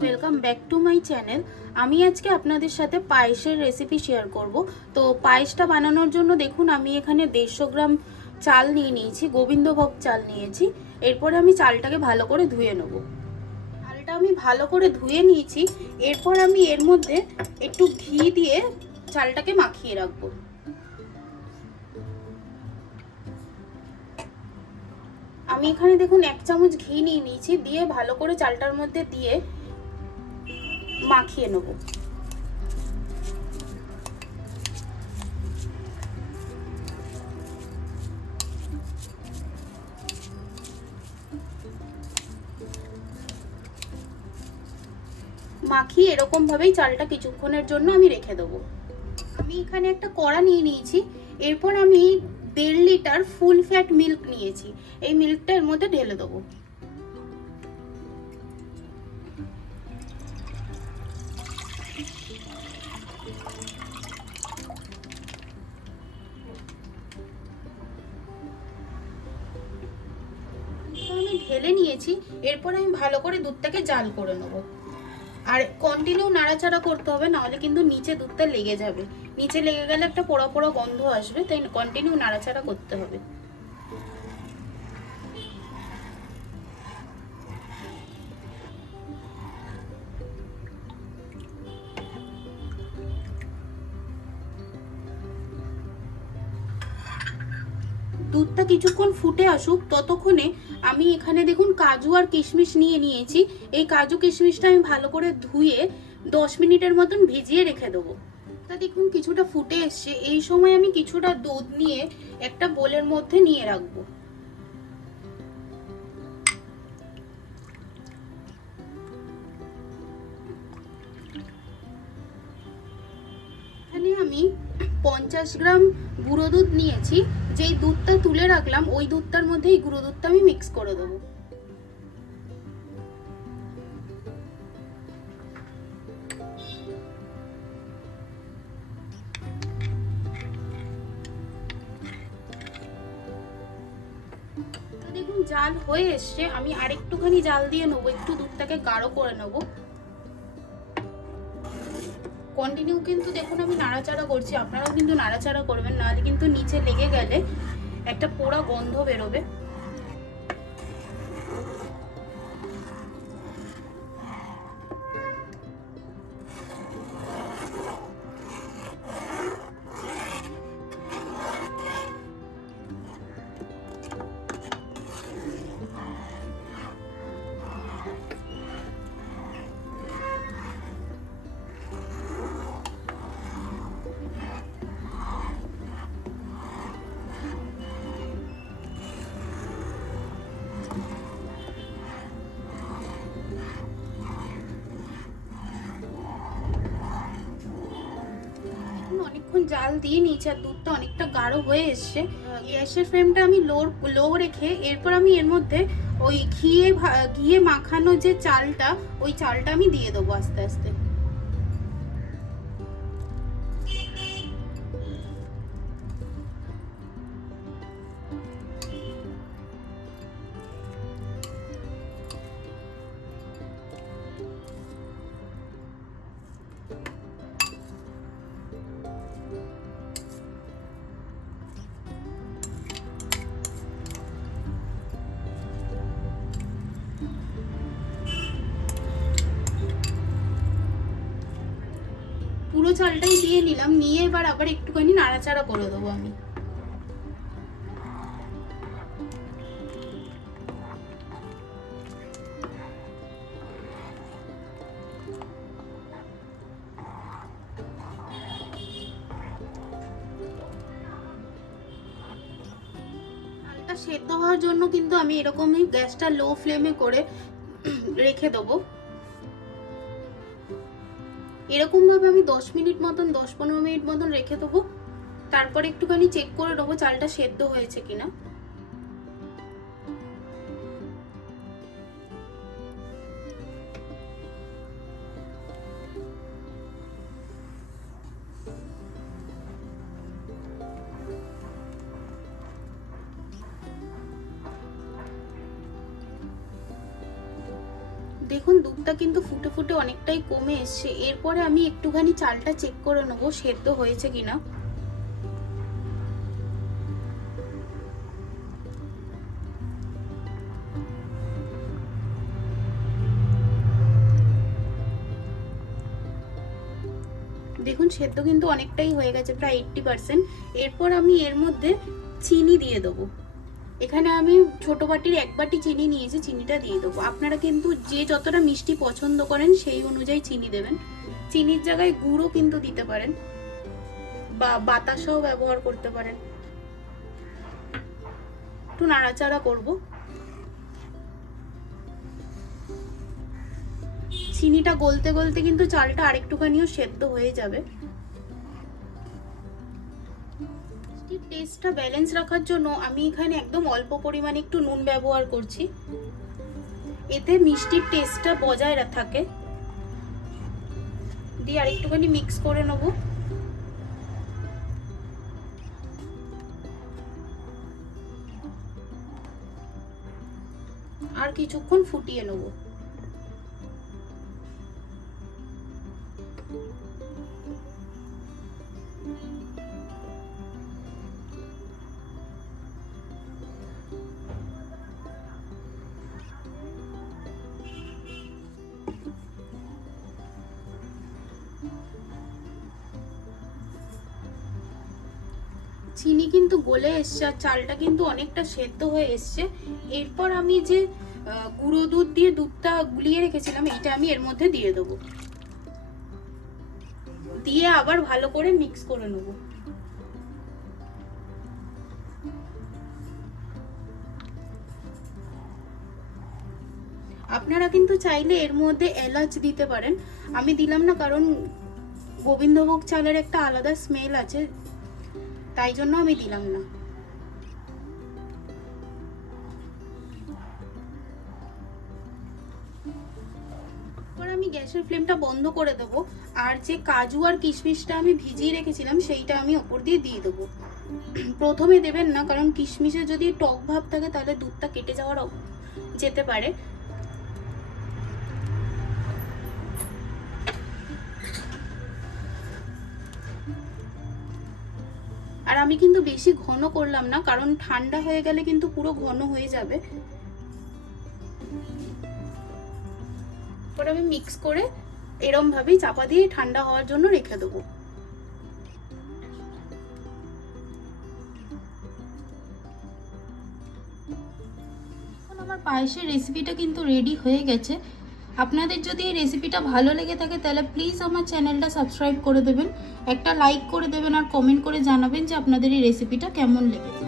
Welcome back to my channel আমি আজকে আপনাদের সাথে পায়েসের রেসিপি শেয়ার করব। তো পায়েসটা বানানোর জন্য দেখুন, আমি এখানে দেড়শো গ্রাম চাল নিয়ে নিয়েছি, গোবিন্দভোগ চাল নিয়েছি। এরপরে আমি চালটাকে ভালো করে ধুয়ে নেব। চালটা আমি ভালো করে ধুয়ে নিয়েছি। এরপর আমি এর মধ্যে একটু ঘি দিয়ে চালটাকে মাখিয়ে রাখব। আমি এখানে দেখুন এক চামচ ঘি নিয়ে নিয়েছি, দিয়ে ভালো করে চালটার মধ্যে দিয়ে মাখিয়ে নেব। মাখিয়ে এরকম ভাবেই চালটা কিছুক্ষণের জন্য আমি রেখে দেবো। এখানে একটা কড়া নিয়ে নিয়েছি। এরপর আমি দেড় লিটার ফুল ফ্যাট মিল্ক নিয়েছি। এই মিল্কটা এর মধ্যে ঢেলে দেবো। ঢেলে নিয়েছি। এরপর আমি ভালো করে দুধটাকে জাল করে নেব। আর কন্টিনিউ নাড়াচাড়া করতে হবে, নাহলে কিন্তু নিচে দুধটা লেগে যাবে। নিচে লেগে গেলে একটা পোড়া পোড়া গন্ধ আসবে, তাই কন্টিনিউ নাড়াচাড়া করতে হবে। দুধটা কিছুক্ষণ ফুটে আসুক, ততক্ষণে আমি এখানে দেখুন কাজু আর কিশমিশ নিয়ে নিয়েছি। এই কাজু কিশমিশটা আমি ভালো করে ধুয়ে দশ মিনিটের মতন ভিজিয়ে রেখে দেবো। তা দেখুন কিছুটা ফুটে এসছে। এই সময় আমি কিছুটা দুধ নিয়ে একটা বোলের মধ্যে নিয়ে রাখব। আমি পঞ্চাশ গ্রাম গুঁড়ো দুধ নিয়েছি। যেই দুধটা তুলে রাখলাম, ওই দুধটার মধ্যে এই গুঁড়ো দুধটা আমি মিক্স করে দেবো। জাল হয়ে এসছে, আমি আরেকটুখানি জাল দিয়ে নেব, একটু দুধটাকে গাঢ় করে নেব। কন্টিনিউ কিন্তু দেখুন, আমি নাড়াচাড়া করছি, আপনারাও কিন্তু নাড়াচাড়া করবেন, নাহলে কিন্তু নিচে লেগে গেলে একটা পোড়া গন্ধ বেরোবে। অনেকক্ষণ জাল দিয়ে নিচে আর দুধটা অনেকটা গাঢ় হয়ে এসছে গ্যাসের ফ্লেমটা আমি লো লো রেখে এরপর আমি এর মধ্যে ওই ঘিয়ে ঘিয়ে মাখানো যে চালটা ওই চালটা আমি দিয়ে দেবো আস্তে আস্তে। চালটাই দিয়ে নিলাম, নিয়ে এবার আবার একটুখানি নাড়াচাড়া করে দেবো আমি। সেদ্ধ হওয়ার জন্য কিন্তু আমি এরকমই গ্যাসটা লো ফ্লেমে করে রেখে দেবো। এরকম ভাবে আমি দশ মিনিট মতন, দশ পনেরো মিনিট মতন রেখে দেবো। তারপর একটুখানি চেক করে নেব চালটা সেদ্ধ হয়েছে কিনা। দেখুন, দুধটা কিন্তু ফুটে ফুটে অনেকটাই কমে এসছে। এরপরে আমি একটুখানি চালটা চেক করে নেব, সেদ্ধ হয়েছে কিনা। দেখুন, সেদ্ধ কিন্তু অনেকটাই হয়ে গেছে, প্রায় এইট্টি পার্সেন্ট এরপর আমি এর মধ্যে চিনি দিয়ে দেবো। এখানে আমি ছোট বাটির এক বাটি চিনি নিয়েছি, চিনিটা দিয়ে দেবো। আপনারা কিন্তু যে যতটা মিষ্টি পছন্দ করেন, সেই অনুযায়ী চিনি দেবেন। চিনির জায়গায় গুড়ও কিন্তু দিতে পারেন বা বাতাসাও ব্যবহার করতে পারেন। একটু নাড়াচাড়া করব। চিনিটা গলতে গলতে কিন্তু চালটা আরেকটুখানিও সেদ্ধ হয়ে যাবে। টেস্টটা ব্যালেন্স রাখার জন্য আমি এখানে একদম অল্প পরিমাণে একটু নুন ব্যবহার করছি। এতে মিষ্টির টেস্টটা বজায় থাকে। দিয়ে আরেকটুখানি মিক্স করে নেব। আর কিছুক্ষণ ফুটিয়ে নেব। চিনি কিন্তু গলে এসছে আর চালটা কিন্তু অনেকটা সেদ্ধ হয়ে এসছে। এরপর আমি যে গুঁড়ো দুধ দিয়ে দুধটা গুলিয়ে রেখেছিলাম এটা আমি এর মধ্যে দিয়ে দেবো। দিয়ে আবার ভালো করে মিক্স করে নেব। আপনারা কিন্তু চাইলে এর মধ্যে এলাচ দিতে পারেন। আমি দিলাম না, কারণ গোবিন্দভোগ চালের একটা আলাদা স্মেল আছে। তাই জন্য আমি দিলাম না। আমি গ্যাসের ফ্লেমটা বন্ধ করে দেব, আর যে কাজু আর কিশমিশটা আমি ভিজিয়ে রেখেছিলাম সেইটা আমি ওপর দিয়ে দিয়ে দেবো। প্রথমে দেবেন না, কারণ কিশমিশে যদি টক ভাব থাকে তাহলে দুধটা কেটে যাওয়ার যেতে পারে। আর আমি কিন্তু বেশি ঘন করলাম না, কারণ ঠান্ডা হয়ে গেলে কিন্তু পুরো ঘন হয়ে যাবে। আমি মিক্স করে এরম ভাবেই চাপা দিয়ে ঠান্ডা হওয়ার জন্য রেখে দেবো। আমার পায়েসের রেসিপিটা কিন্তু রেডি হয়ে গেছে। আপনাদের যদি এই রেসিপিটা ভালো লেগে থাকে, তাহলে প্লিজ আমার চ্যানেলটা সাবস্ক্রাইব করে দেবেন। একটা লাইক করে দেবেন আর কমেন্ট করে জানাবেন যে আপনাদের এই রেসিপিটা কেমন লেগেছে।